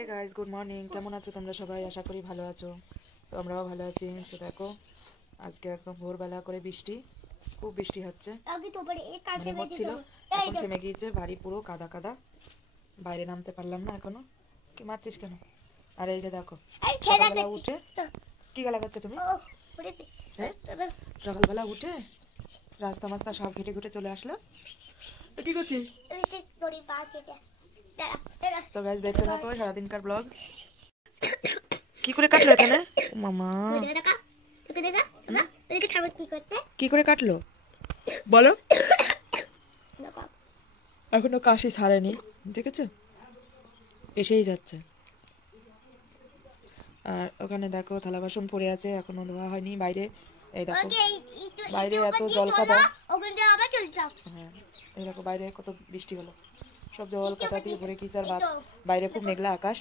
Hey guys, good morning. কেমন আছো তোমরা সবাই? আশা করি ভালো আছো। তো আমরাও ভালো আছি। তো দেখো, আজকে একদম ভোরবেলা করে বৃষ্টি, খুব বৃষ্টি হচ্ছে। মানে হচ্ছিল, এখন থেমে গিয়েছে। বাড়ি পুরো কাদা কাদা, বাইরে নামতে পারলাম না এখনো। কি মারছিস কেন? আর এই যে দেখো, সকালবেলা উঠে কি গালা করছো তুমি? হ্যাঁ, সকালবেলা উঠে রাস্তা মাস্তা সব ঘেটে ঘুটে চলে আসলো। তো কি করছিস? তো গাইস, দেখতে থাকো সারাদিনকার ব্লগ। কি করে কাটলো এখানে? ও মামা, কি করে কাটলো বলো? এখনো কাশি ছাড়েনি, দেখেছো? এসেই যাচ্ছে। আর ওখানে দেখো থালা বাসন পড়ে আছে, এখনো ধোয়া হয়নি। বাইরে এই দেখো, বাইরে এত জল কাদা। হ্যাঁ, এই দেখো বাইরে কত বৃষ্টি হলো, সব জল কাদা দিয়ে ভরে গিয়েছে। আর বাইরে খুব মেঘলা আকাশ।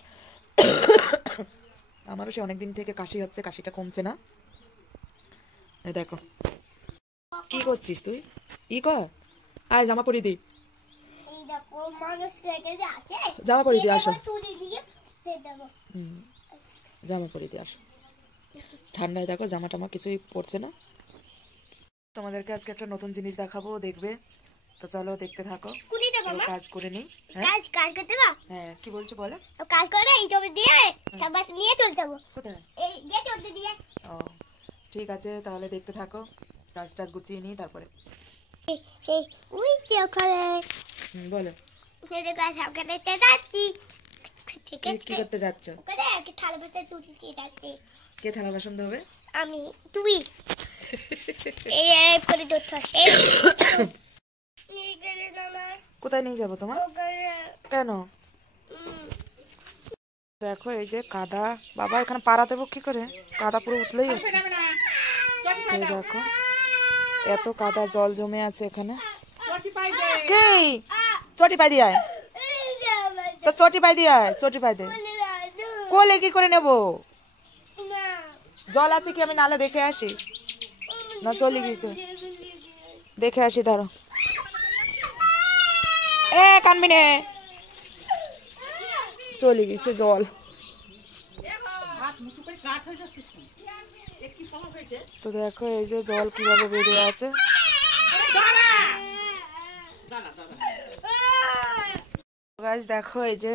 আমারও সে অনেকদিন থেকে কাশি হচ্ছে, কাশিটা কমছে না। এই দেখো, কি করছিস তুই? ই কর, আয় জামা পরিয়ে দি। জামা পরিয়ে দিয়ে আসো। জামা পরিয়ে দিয়ে আসো। ঠান্ডায় দেখো জামা টামা কিছুই পড়ছে না। তোমাদেরকে আজকে একটা নতুন জিনিস দেখাবো, দেখবে। তো চলো দেখতে থাকো। কাজ করে নি। হ্যাঁ, কি বলছো বলো? কাজ করে এই জমি দিয়ে সব বাস নিয়ে চলে যাবো। কোথায়? এই গেট অবধি দিয়ে। ও, ঠিক আছে, তাহলে দেখতে থাকো। কাজ টাজ গুছিয়ে নিই তারপরে। সেই ওই যে ওখানে বলো, সেই কাজ সবকে দেখতে যাচ্ছি। ঠিক আছে, কি করতে যাচ্ছ? ওখানে একটা থালা বাসন তুলতে যাচ্ছি। কে থালা বাসন ধোবে? আমি। তুই এই করে ধরতে আসে। কোথায় নিয়ে যাবো তোমার? কেন? দেখো এই যে কাদা, বাবা এখানে পাড়া দেবো কি করে? কাদা পুরো উঠলেই হচ্ছে। এই দেখো, এত কাদা জল জমে আছে এখানে। কি চটি পাই দিয়ে আয়, তো চটি পাই দিয়ে আয়, চটি পাই দে। কোলে কি করে নেবো? জল আছে কি? আমি নালে দেখে আসি। না চলে গিয়েছে, দেখে আসি, ধরো। এ কানবি নে, চলে গেছে জল। তো দেখো এই যে জল কিভাবে বেরিয়ে আছে। গাইস দেখো, এই যে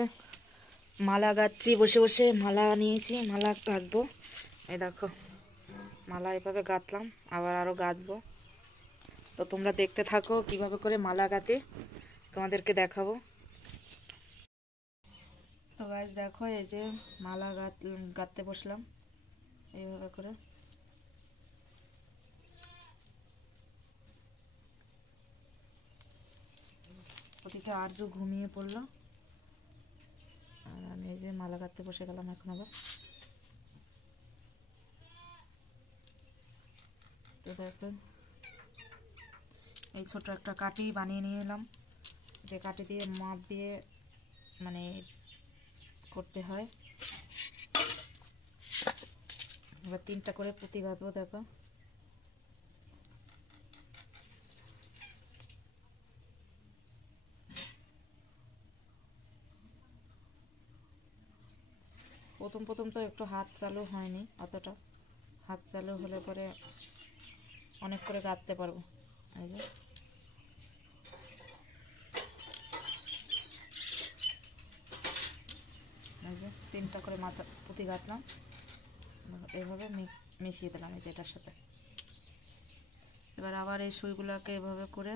মালা গাচ্ছি, বসে বসে মালা নিয়েছি, মালা গাঁথবো। এই দেখো, মালা এভাবে গাঁথলাম, আবার আরো গাঁথবো। তো তোমরা দেখতে থাকো কিভাবে করে মালা গাঁথে, তোমাদেরকে দেখাবো। তো গাইস দেখো, এই যে মালা গাঁথতে বসলাম এইভাবে করে। ওদিকে আরজু ঘুমিয়ে পড়লো, আর আমি এই যে মালা গাঁথতে বসে গেলাম এখন আবার। তো দেখো, এই ছোট একটা কাঠি বানিয়ে নিয়ে এলাম, যে কাঠি দিয়ে মাপ দিয়ে মানে করতে হয়। এবার 3টা করে পুঁতি গাঁথবো। দেখো, প্রথম প্রথম তো একটু হাত চালু হয়নি অতটা, হাত চালু হলে পরে অনেক করে গাঁথতে পারবো। এই যে এই যে 3টা করে মাথা পুঁতি গাঁথলাম, এইভাবে মিশিয়ে দিলাম এই যে এটার সাথে। এবার আবার এই সুইগুলোকে এভাবে করে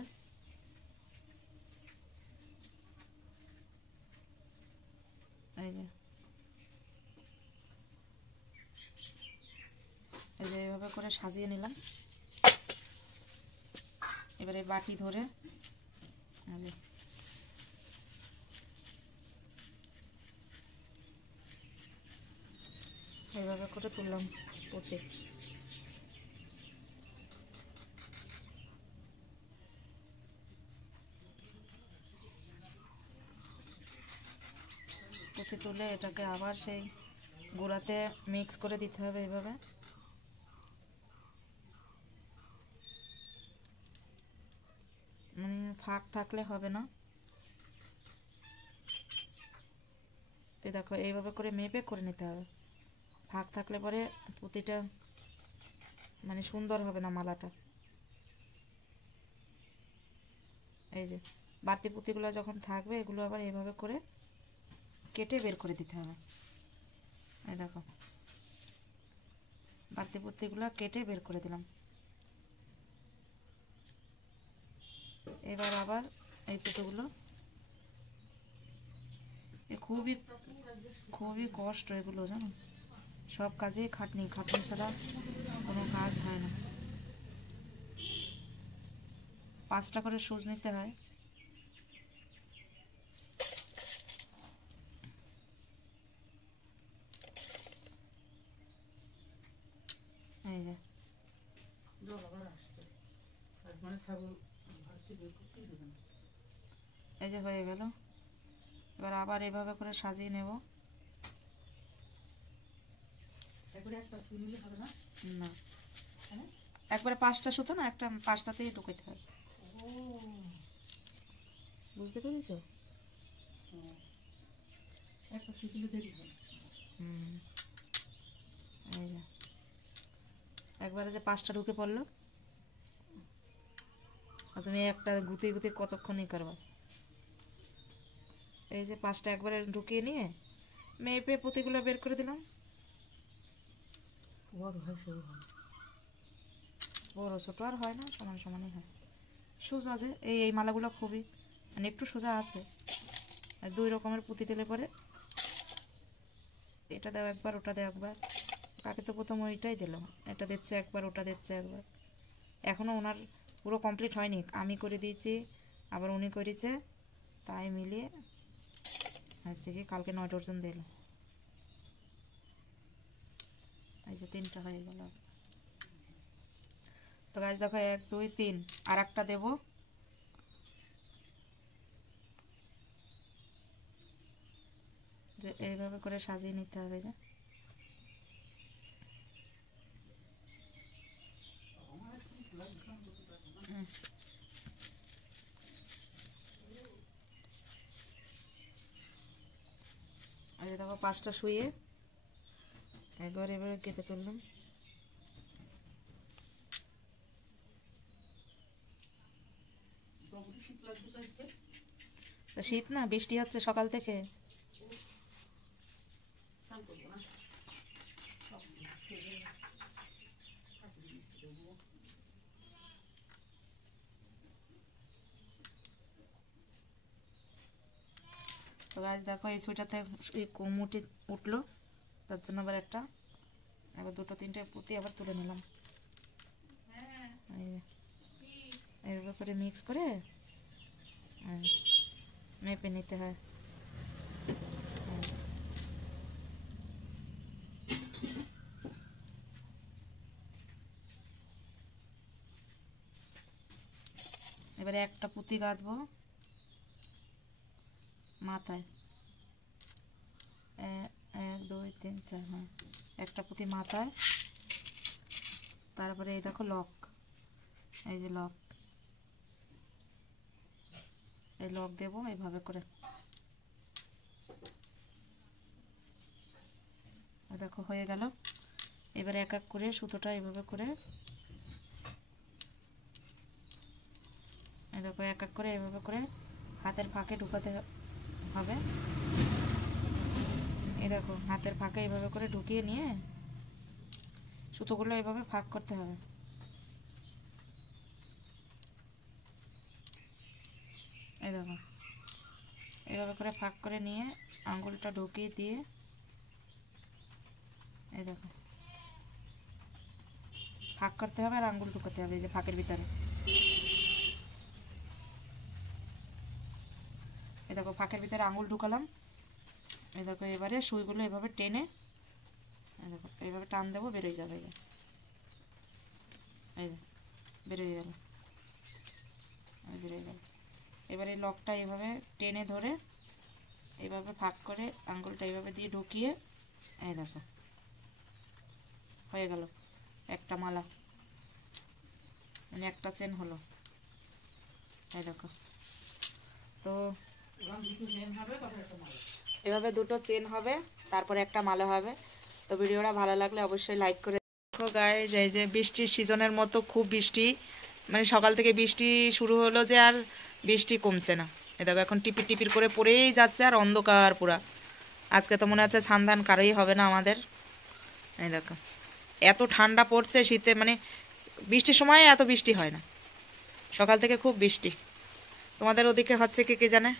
এই যে এইভাবে করে সাজিয়ে নিলাম। এবারে বাটি ধরে এইভাবে করে তুললাম পুঁতি। পুঁতি তুলে এটাকে আবার সেই গুঁড়াতে মিক্স করে দিতে হবে এইভাবে। মানে ফাঁক থাকলে হবে না, এই দেখো এইভাবে করে মেপে করে নিতে হবে, ফাঁক থাকলে পরে পুঁতিটা মানে সুন্দর হবে না মালাটা। এই যে বাড়তি পুঁতিগুলো যখন থাকবে এগুলো আবার এইভাবে করে কেটে বের করে দিতে হবে। এই দেখো বাড়তি পুঁতিগুলো কেটে বের করে দিলাম। এবার আবার এই পুঁতিগুলো, খুবই খুবই কষ্ট এগুলো, জানো, সব কাজেই খাটনি, খাটনি ছাড়া কোনো কাজ হয় না। 5টা করে সুচ নিতে হয়। এই যে এই যে হয়ে গেল। এবার আবার এভাবে করে সাজিয়ে নেব। না, একবারে 5টা সুতো না, একটা 5টাতেই ঢুকাইতে হবে। বুঝতে পেরেছ? এই যে একবারে যে 5টা ঢুকে পড়লো, আর তুমি একটা গুতে গুতে কতক্ষণই করবা। এই যে 5টা একবারে ঢুকিয়ে নিয়ে মেপে পুঁতিগুলো বের করে দিলাম। বড় ছোট আর হয় না, সমান সমানই হয়। সোজা যে এই মালাগুলো খুবই মানে একটু সোজা আছে। আর 2 রকমের পুঁতি দিলে পরে এটা দাও একবার, ওটা দাও একবার। কাকে তো প্রথম ওইটাই দিলাম, এটা দিচ্ছে একবার, ওটা দিচ্ছে একবার। এখনও ওনার পুরো কমপ্লিট হয়নি, আমি করে দিয়েছি আবার উনি করেছে, তাই মিলিয়ে হচ্ছে কি কালকে 9 ডজন দিল। এই যে 3টা হয়ে গেল। তো গাছ দেখো 1 2 3, আর একটা দেবো। যে এইভাবে করে সাজিয়ে নিতে হবে। যে এই যে দেখো 5টা শুয়ে একবার এবারে কেটে তুললাম। শীত না, বৃষ্টি হচ্ছে সকাল থেকে। তো গাছ দেখো এই সোয়েটারতে কোমুটি উঠলো, তার জন্য আবার আবার 2টো 3টে পুঁতি আবার তুলে নিলাম। এইভাবে করে মিক্স করে মেপে নিতে হয়। এবারে একটা পুঁতি গাঁথবো মাথায়। 1 2 3 4, হ্যাঁ, একটা পুঁতি মাথায়। তারপরে এই দেখো লক, এই যে লক, এই লক দেবো এইভাবে করে। দেখো হয়ে গেল। এবারে এক এক করে সুতোটা এইভাবে করে, এই দেখো এক এক করে এইভাবে করে হাতের ফাঁকে ঢুকাতে হবে। এই দেখো হাতের ফাঁকে এইভাবে করে ঢুকিয়ে নিয়ে সুতোগুলো এইভাবে ফাঁক করতে হবে। এই দেখো এইভাবে করে ফাঁক করে নিয়ে আঙ্গুলটা ঢুকিয়ে দিয়ে, এই দেখো ফাঁক করতে হবে আর আঙ্গুল ঢুকাতে হবে এই যে ফাঁকের ভিতরে। এই দেখো ফাঁকের ভিতরে আঙ্গুল ঢুকালাম। এই দেখো এবারে সুইগুলো এভাবে টেনে, এই দেখো এইভাবে টান দেবো, বেরোয় যাবে। এই যে বেরোয় গেল, বেরোয় গেল। এবারে লকটা এইভাবে টেনে ধরে এইভাবে ফাঁক করে আঙ্গুলটা এইভাবে দিয়ে ঢুকিয়ে, এই দেখো হয়ে গেল একটা মালা, মানে একটা চেন হলো। এই দেখো। তো এভাবে দুটো চেন হবে, তারপরে একটা মালা হবে। তো ভিডিওটা ভালো লাগলে অবশ্যই লাইক করে দেখো গাইজ। এই যে বৃষ্টির সিজনের মতো খুব বৃষ্টি, মানে সকাল থেকে বৃষ্টি শুরু হলো যে আর বৃষ্টি কমছে না। এ দেখো এখন টিপির টিপির করে পড়েই যাচ্ছে আর অন্ধকার পুরা। আজকে তো মনে হচ্ছে সান্ধান কারোই হবে না আমাদের। এই দেখো এত ঠান্ডা পড়ছে শীতে, মানে বৃষ্টির সময় এত বৃষ্টি হয় না, সকাল থেকে খুব বৃষ্টি। তোমাদের ওদিকে হচ্ছে কি কে জানে।